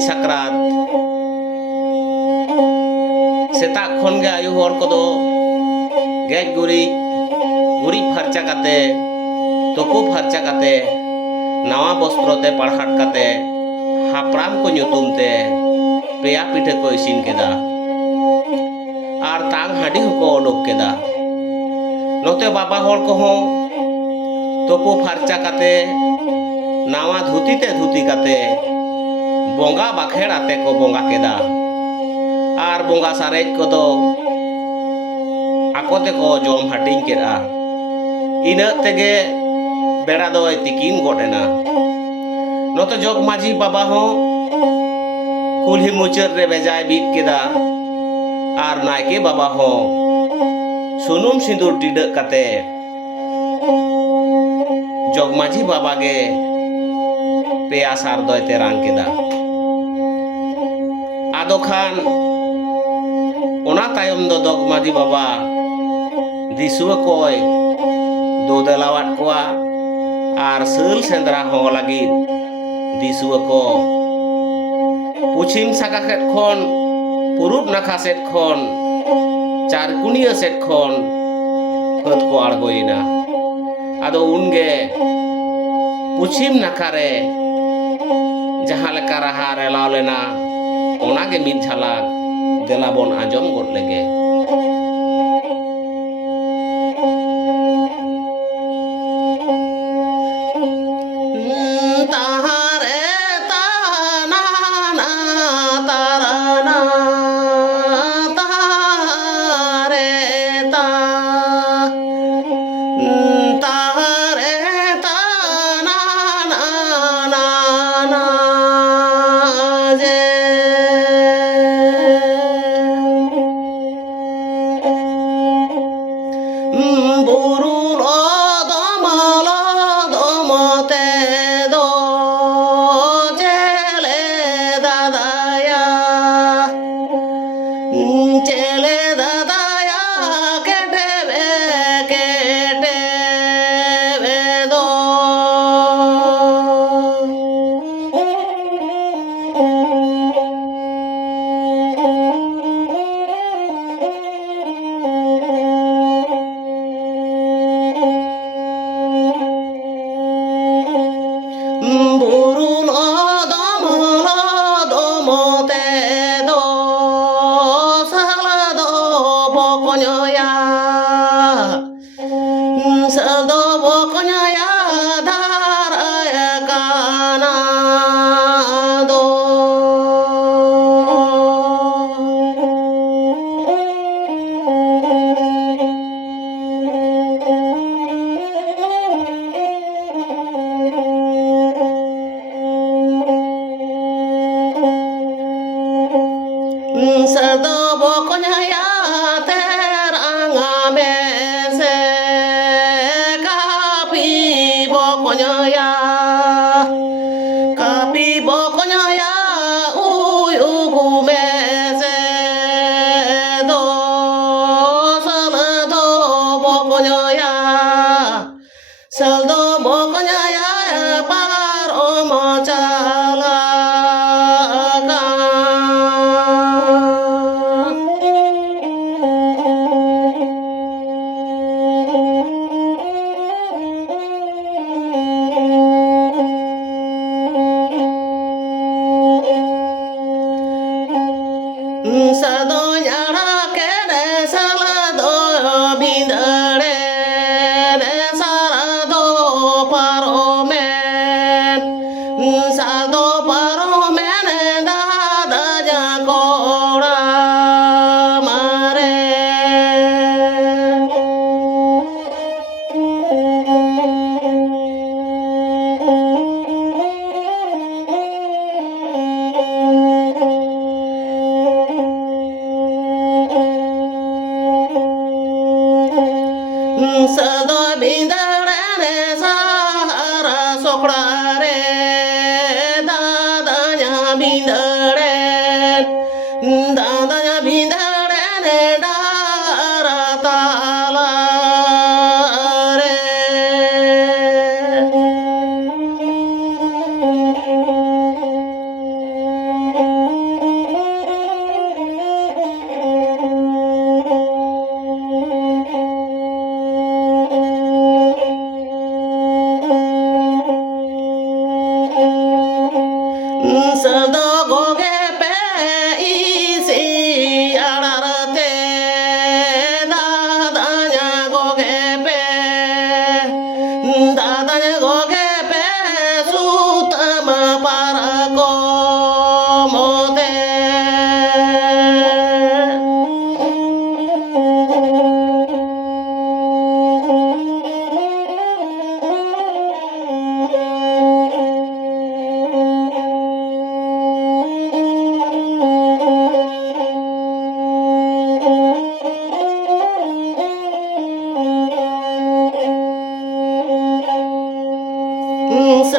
सिंह सकरात सेता खन गे आयु हर कोदो गेज गुरी फर्चा काते तोको फर्चा काते नवा वस्त्रते पढ़ाट काते हापराम को ᱧᱩᱛᱩᱢ ते पेया पिठे को इसिन केदा आर तांग हाडी को ओडोक केदा नोते बाबा हर को तोको फर्चा काते नावा धुती ते धुती काते बोंगा बाखेड़ आते को बोंगा केदा आर बोंगा सारेज को दो आकोते को जोम हाटिंग केदा इना तेगे बेड़ा दो तिकिन गोडेना नोते जोग माझी बाबा हो कुल्ही मुचर रे बेजाय बीत केदा आर नायके बाबा हो सुनुम सिंदूर टिडक काते जोग माझी बाबा गे पेया सार दोय ते रांग केदा आदो खान ओना तायम दो जोग माझी बाबा दिसुआ कोय दो दलावाट कोआ आर सल सेंद्रा हो लगी दिसुआ को पुछिम साका खेत खन पुरुब नाखा सेट खन चारकुनिया सेट खन हत को आड़गोइना आदो उनगे पुछिम नाकारे जहाँ लेका रहा रेलाव लेना ओनागे मिद झलक देला बोन आजम गोद लेगे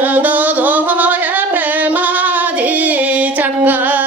सल दो दोए पे माझी चटका